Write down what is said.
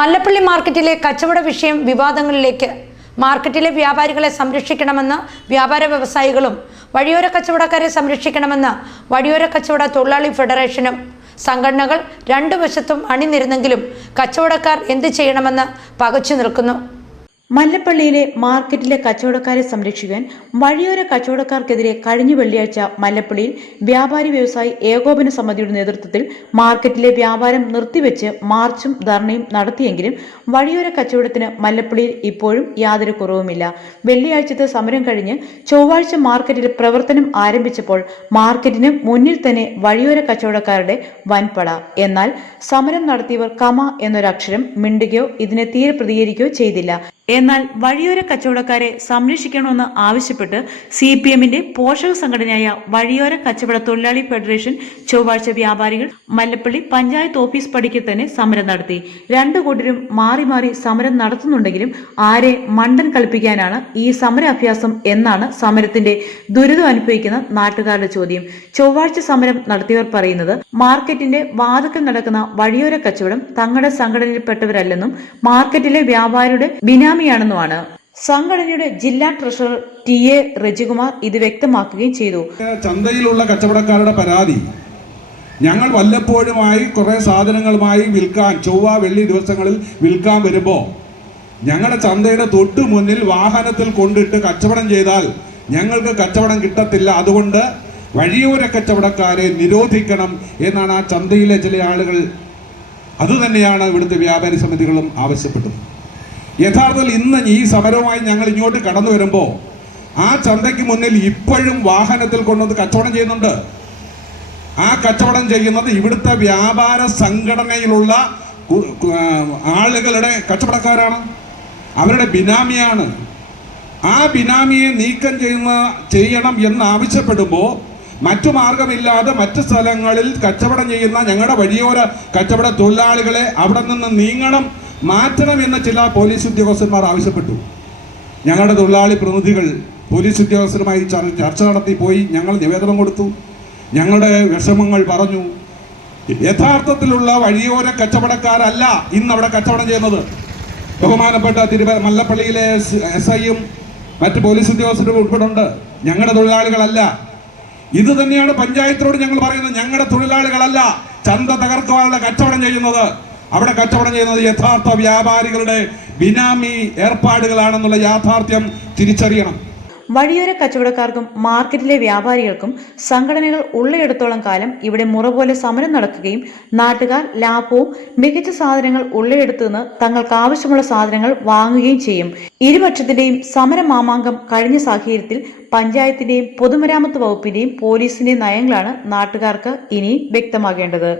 മല്ലപ്പള്ളി മാർക്കറ്റിലെ കച്ചവട വിഷയം വിവാദങ്ങളിലേക്ക്. മാർക്കറ്റിലെ വ്യാപാരികളെ സംരക്ഷിക്കണമെന്ന് വ്യാപാര വ്യവസായികളും വഴിയോര കച്ചവടക്കാരെ സംരക്ഷിക്കണമെന്ന് വഴിയോര കച്ചവട തൊഴിലാളി ഫെഡറേഷനും സംഘടനകൾ രണ്ടു വശത്തും അണിനിരുന്നെങ്കിലും കച്ചവടക്കാർ എന്തു ചെയ്യണമെന്ന് പകച്ചു നിൽക്കുന്നു. മല്ലപ്പള്ളിയിലെ മാർക്കറ്റിലെ കച്ചവടക്കാരെ സംരക്ഷിക്കാൻ വഴിയോര കച്ചവടക്കാർക്കെതിരെ കഴിഞ്ഞ വെള്ളിയാഴ്ച മല്ലപ്പള്ളിയിൽ വ്യാപാരി വ്യവസായി ഏകോപന സമിതിയുടെ നേതൃത്വത്തിൽ മാർക്കറ്റിലെ വ്യാപാരം നിർത്തിവെച്ച് മാർച്ചും ധർണയും നടത്തിയെങ്കിലും വഴിയോര കച്ചവടത്തിന് മല്ലപ്പള്ളിയിൽ ഇപ്പോഴും യാതൊരു കുറവുമില്ല. വെള്ളിയാഴ്ചത്തെ സമരം കഴിഞ്ഞ് ചൊവ്വാഴ്ച മാർക്കറ്റിൽ പ്രവർത്തനം ആരംഭിച്ചപ്പോൾ മാർക്കറ്റിന് മുന്നിൽ തന്നെ വഴിയോര കച്ചവടക്കാരുടെ വൻപട. എന്നാൽ സമരം നടത്തിയവർ കമ എന്നൊരക്ഷരം മിണ്ടുകയോ ഇതിനെ തീരെ പ്രതികരിക്കുകയോ ചെയ്തില്ല. എന്നാൽ വഴിയോര കച്ചവടക്കാരെ സംരക്ഷിക്കണമെന്ന് ആവശ്യപ്പെട്ട് സി പി എമ്മിന്റെ പോഷക സംഘടനയായ വഴിയോര കച്ചവട തൊഴിലാളി ഫെഡറേഷൻ ചൊവ്വാഴ്ച വ്യാപാരികൾ മല്ലപ്പള്ളി പഞ്ചായത്ത് ഓഫീസ് പടിക്ക് തന്നെ സമരം നടത്തി. രണ്ടു കൂട്ടരും മാറി മാറി സമരം നടത്തുന്നുണ്ടെങ്കിലും ആരെ മണ്ടൻ കളിപ്പിക്കാനാണ് ഈ സമരാഭ്യാസം എന്നാണ് സമരത്തിന്റെ ദുരിതം അനുഭവിക്കുന്ന നാട്ടുകാരുടെ ചോദ്യം. ചൊവ്വാഴ്ച സമരം നടത്തിയവർ പറയുന്നത് മാർക്കറ്റിന്റെ വാതുക്കൽ നടക്കുന്ന വഴിയോര കച്ചവടം തങ്ങളുടെ സംഘടനയിൽപ്പെട്ടവരല്ലെന്നും മാർക്കറ്റിലെ വ്യാപാരിയുടെ ബിനാമിയാണെന്നുമാണ് സംഘടനയുടെ ജില്ലാ ട്രഷറർ ടി എ റജികുമാർ ഇത് വ്യക്തമാക്കുകയും ചെയ്തു. ചന്തയിലുള്ള കച്ചവടക്കാരുടെ പരാതി. ഞങ്ങൾ വല്ലപ്പോഴുമായി കുറേ സാധനങ്ങളുമായി വിൽക്കാൻ ചൊവ്വ വെള്ളി ദിവസങ്ങളിൽ വിൽക്കാൻ വരുമ്പോൾ ഞങ്ങളുടെ ചന്തയുടെ തൊട്ടു മുന്നിൽ വാഹനത്തിൽ കൊണ്ടിട്ട് കച്ചവടം ചെയ്താൽ ഞങ്ങൾക്ക് കച്ചവടം കിട്ടത്തില്ല. അതുകൊണ്ട് വഴിയോര കച്ചവടക്കാരെ നിരോധിക്കണം എന്നാണ് ആ ചന്തയിലെ ചില ആളുകൾ. അതുതന്നെയാണ് ഇവിടുത്തെ വ്യാപാരി സമിതികളും ആവശ്യപ്പെട്ടത്. യഥാർത്ഥത്തിൽ ഇന്ന് ഈ സമരവുമായി ഞങ്ങൾ ഇങ്ങോട്ട് കടന്നു വരുമ്പോൾ ആ ചന്തയ്ക്ക് മുന്നിൽ ഇപ്പോഴും വാഹനത്തിൽ കൊണ്ടുവന്ന് കച്ചവടം ചെയ്യുന്നുണ്ട്. ആ കച്ചവടം ചെയ്യുന്നത് ഇവിടുത്തെ വ്യാപാര സംഘടനയിലുള്ള ആളുകളുടെ കച്ചവടക്കാരാണ്. അവരുടെ ബിനാമിയാണ്. ആ ബിനാമിയെ നീക്കം ചെയ്യുന്ന ചെയ്യണം എന്ന് ആവശ്യപ്പെടുമ്പോൾ മറ്റു മാർഗമില്ലാതെ മറ്റു സ്ഥലങ്ങളിൽ കച്ചവടം ചെയ്യുന്ന ഞങ്ങളുടെ വഴിയോര കച്ചവട തൊഴിലാളികളെ അവിടെ നിന്ന് നീങ്ങണം മാറ്റണം എന്ന് ചില പോലീസ് ഉദ്യോഗസ്ഥന്മാർ ആവശ്യപ്പെട്ടു. ഞങ്ങളുടെ തൊഴിലാളി പ്രതിനിധികൾ പോലീസ് ഉദ്യോഗസ്ഥരുമായി ചർ- ചർച്ച നടത്തി പോയി ഞങ്ങൾ നിവേദനം കൊടുത്തു. ഞങ്ങളുടെ വിഷമങ്ങൾ പറഞ്ഞു. യഥാർത്ഥത്തിലുള്ള വഴിയോര കച്ചവടക്കാരല്ല ഇന്ന് അവിടെ കച്ചവടം ചെയ്യുന്നത്. ബഹുമാനപ്പെട്ട തിരുവ മല്ലപ്പള്ളിയിലെ എസ് ഐയും മറ്റ് പോലീസ് ഉദ്യോഗസ്ഥരും ഉൾപ്പെടുന്നുണ്ട് ഞങ്ങളുടെ തൊഴിലാളികളല്ല. ഇത് തന്നെയാണ് പഞ്ചായത്തിനോട് ഞങ്ങൾ പറയുന്നത്. ഞങ്ങളുടെ തൊഴിലാളികളല്ല ചന്ത തകർക്കുവാനുള്ള കച്ചവടം ചെയ്യുന്നത്. അവിടെ കച്ചവടം ചെയ്യുന്നത് യഥാർത്ഥ വ്യാപാരികളുടെ ബിനാമി ഏർപ്പാടുകളാണെന്നുള്ള യാഥാർത്ഥ്യം തിരിച്ചറിയണം. വഴിയോര കച്ചവടക്കാർക്കും മാർക്കറ്റിലെ വ്യാപാരികൾക്കും സംഘടനകൾ ഉള്ളയിടത്തോളം കാലം ഇവിടെ മുറ പോലെ സമരം നടക്കുകയും നാട്ടുകാർ ലാഭവും മികച്ച സാധനങ്ങൾ ഉള്ളയിടത്തു നിന്ന് തങ്ങൾക്ക് ആവശ്യമുള്ള സാധനങ്ങൾ വാങ്ങുകയും ചെയ്യും. ഇരുപക്ഷത്തിന്റെയും സമര മാമാങ്കം കഴിഞ്ഞ സാഹചര്യത്തിൽ പഞ്ചായത്തിന്റെയും പൊതുമരാമത്ത് വകുപ്പിന്റെയും പോലീസിന്റെയും നയങ്ങളാണ് നാട്ടുകാർക്ക് ഇനിയും വ്യക്തമാകേണ്ടത്.